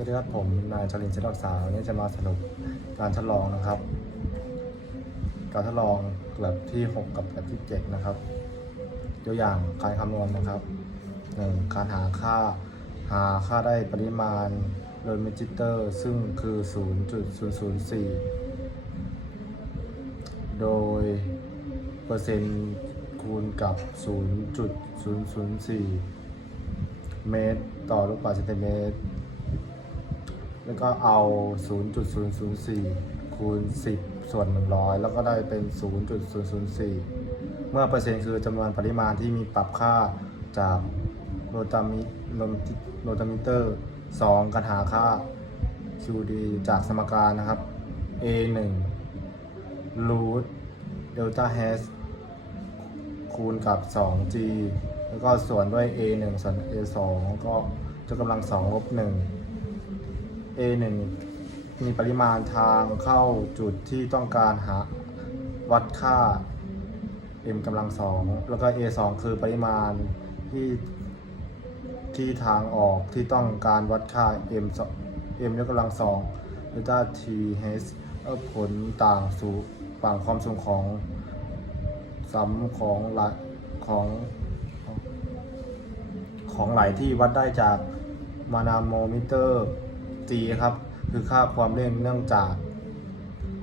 วัสดีครับผมนายจรินเชษฐรักษาวันนี้จะมาสรุปการทดลองนะครับ การทดลองแบบที่ 6 กับแบบที่ 7 นะครับ ตัวอย่างการคำนวณนะครับ 1. การหาค่าหาค่าได้ปริมาณโดยมิจิเตอร์ ซึ่งคือ 0.004 โดยเปอร์เซ็นต์คูณกับ 0.004 เมตร ต่อลูกบาศก์เซนติเมตร แล้วก็เอา 0.004 คูณ 10 ส่วน 100 แล้วก็ได้เป็น 0.004 เมื่อเปอร์เซ็นต์คือจำนวนปริมาณที่มีปรับค่าจากโรตามิโรติโรตามิเตอร์ 2 กันหาค่า QD จากสมการนะครับ A 1 root delta h คูณกับ 2g แล้วก็ส่วนด้วย a 1ส่วน a 2ก็จะกำลัง 2 ลบ 1 a 1 มีปริมาณทางเข้าจุดที่ต้องการหาวัดค่า m กำลัง2แล้วก็ a 2 คือปริมาณที่ที่ทางออกที่ต้องการวัดค่า m m ยกกำลัง2 delta t h เอ่อผลต่างสู่ต่างความสูงของสัมของหลของของไหลที่วัดได้จากมานาโมมิเตอร์ G ครับ คือค่าความเร่งเนื่องจาก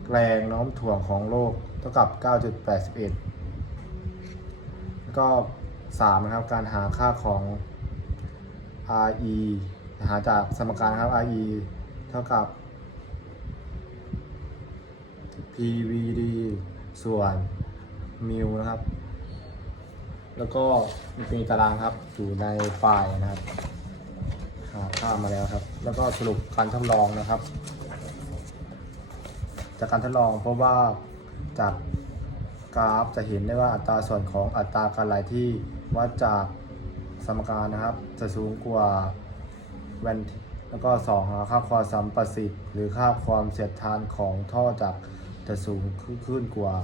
แรงโน้มถ่วงของโลกเท่ากับ 9.81 แล้วก็ 3 นะครับ การหาค่าของ RE หาจากสมการครับ RE เท่ากับ PVD ส่วนมิวนะครับ แล้วก็มีตารางครับอยู่ในไฟล์นะครับ หาค่ามาแล้วครับ แล้วก็สรุปการทดลองนะครับ จากการทดลองเพราะว่าจากกราฟจะเห็นได้ว่าอัตราส่วนของอัตราการไหลที่วัดจากสมการนะครับ จะสูงกว่าแวนแล้วก็สองหาค่าความสัมประสิทธิ์ หรือค่าความเสียดทานของท่อจากจะสูงขึ้นกว่า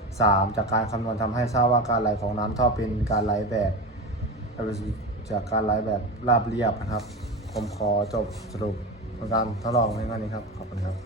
3. จากการคำนวณทำให้ทราบว่าการไหลของน้ำท่อเป็นการไหลแบบจากการไหลแบบราบเรียบนะครับ ผมขอจบสรุปการทดลองเพียงเท่านี้ครับ ขอบคุณครับ